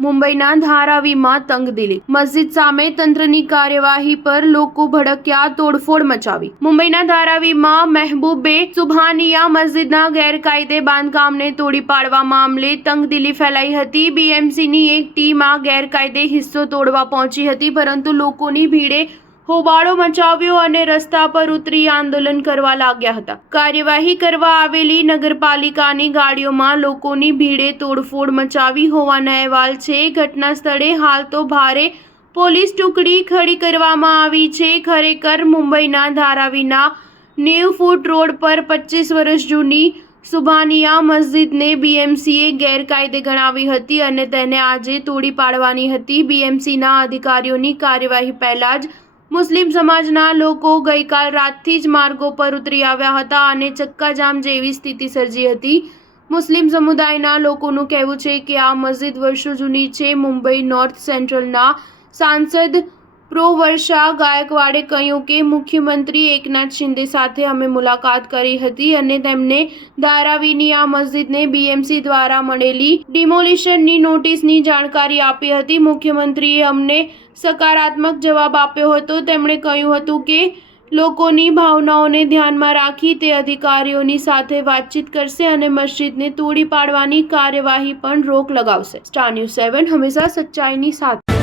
મુંબઈના ધારાવીમાં તંગદિલી, મસ્જિદ સામે તંત્રની કાર્યવાહી પર લોકો ભડક્યા, તોડફોડ મચાવી। મુંબઈના ધારાવીમાં મહેબૂબે સુબહાનિયા મસ્જિદના ગેરકાયદે બાંધકામને તોડી પાડવા મામલે તંગદિલી ફેલાઈ હતી। બીએમસીની એક ટીમ આ ગેરકાયદે હિસ્સો તોડવા પહોંચી હતી, પરંતુ લોકોની ભીડે હોબાળો મચાવ્યો અને રસ્તા પર ઉતરી આંદોલન કરવા લાગ્યા હતા। કાર્યવાહી કરવા આવેલી નગરપાલિકાની ગાડીઓમાં લોકોની ભીડે તોડફોડ મચાવી હોવાના અહેવાલ છે। ઘટના સ્થળે હાલ તો ભારે પોલીસ ટુકડી ખડી કરવામાં આવી છે। ખરેખર મુંબઈના ધારાવીના 90 ફૂટ રોડ પર 25 વર્ષ જૂની સુબહાનિયા મસ્જિદને બીએમસીએ ગેરકાયદે ગણાવી હતી અને તેને આજે તોડી પાડવાની હતી। બીએમસીના અધિકારીઓની કાર્યવાહી પહેલા જ મુસ્લિમ સમાજના લોકો ગઈકાલ રાતથી જ માર્ગો પર ઉતરી આવ્યા હતા અને ચક્કાજામ જેવી સ્થિતિ સર્જી હતી। મુસ્લિમ સમુદાયના લોકોનું કહેવું છે કે આ મસ્જિદ વર્ષો જૂની છે। મુંબઈ નોર્થ સેન્ટ્રલના સાંસદ પ્રો વર્ષા ગાયકવાડે કહ્યું કે મુખ્યમંત્રી એકનાથ શિંદે સાથે અમે મુલાકાત કરી હતી અને તેમને ધારાવીની આ મસ્જિદને બીએમસી દ્વારા મળેલી ડિમોલિશનની નોટિસની જાણકારી આપી હતી। મુખ્યમંત્રીએ અમને સકારાત્મક જવાબ આપ્યો હતો। તેમણે કહ્યું હતું કે લોકોની ભાવનાઓને ધ્યાનમાં રાખી તે અધિકારીઓની સાથે વાતચીત કરશે અને મસ્જિદને તોડી પાડવાની કાર્યવાહી પર રોક લગાવશે। સ્ટાર ન્યૂઝ 7 હંમેશા સચ્ચાઈની સાથે।